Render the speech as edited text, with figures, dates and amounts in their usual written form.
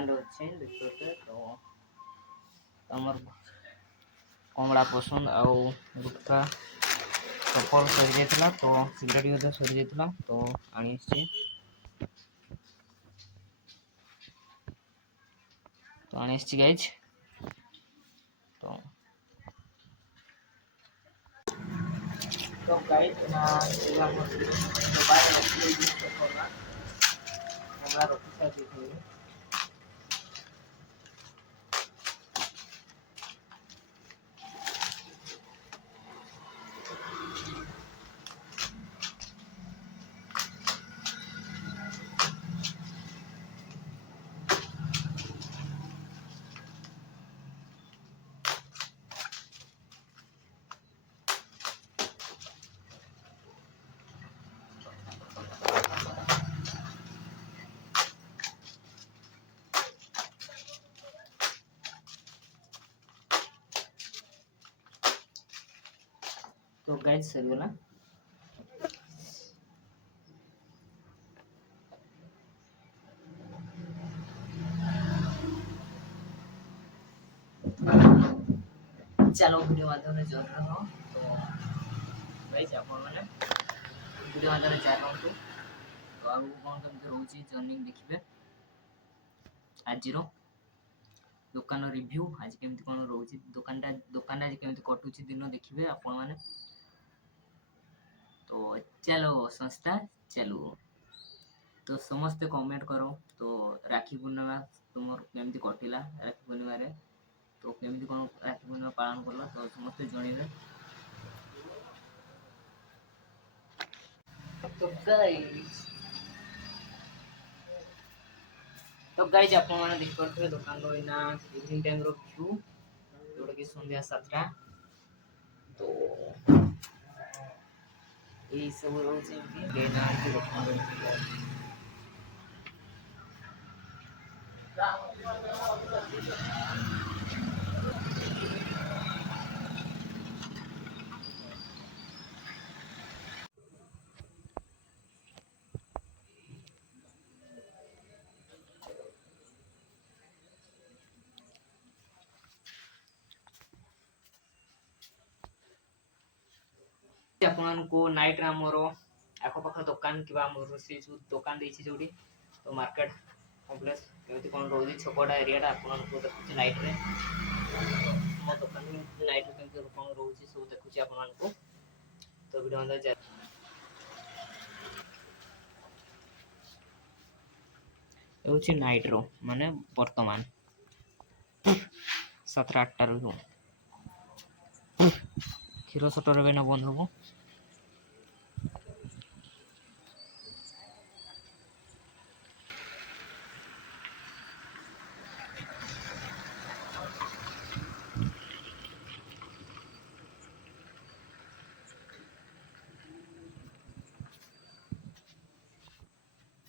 ଦୋକାନରେ ଅଛି ଦେଖିତେ। ତ ଆମର କମଳା ପସନ୍ଦ ଆଉ ଗୁଟକା ଚପଲ ସରିଯାଇଥିଲା, ତ ସିଗାରେଟ ମଧ୍ୟ ସରିଯାଇଥିଲା, ତ ଆଣି ଆସିଛି। ତ ଆଣି ଆସିଛି ଗାଇଜ। तो गाइड तो गाइज सरीगला। चलो वीडियो माध्यम जॉइन रहो। तो गाइज आप मैंने वीडियो माध्यम जॉइन हो तो आगु कौन केमती रोचे जर्निंग देखिए। आज दुकान रिव्यू आज केमती कौन रोचे दुकान आज केमती कटुची दिन देखिए आपण मैंने। तो चलो संस्था चलो। तो समस्ते कमेंट करो। तो राखी पूर्णिमा तुम केमती कटिला राखी पूर्णिमा रे, तो केमती कौन राखी पूर्णिमा पालन करला तो समस्ते जणिले। तो गाइज आप मैंने देख पारे दुकान इना इवनिंग टाइम रो व्यू जोटा कि संध्या 7टा। तो यही सब रोचे लेना दुकान अपन को नाइट रे मोर आखपाख दुकान कि से जो दुकान देछि जोडी तो मार्केट कॉम्प्लेक्स केमती कोन रोजी छपड़ा एरिया अपन को देखु नाइट रे मो दुकान नाइट रे केमती कोन रोजी सब देखु अपन को। तो वीडियो अंदर जा एउछि नाइट रो माने वर्तमान 7-8 रो क्षीर सटर बंद हबो।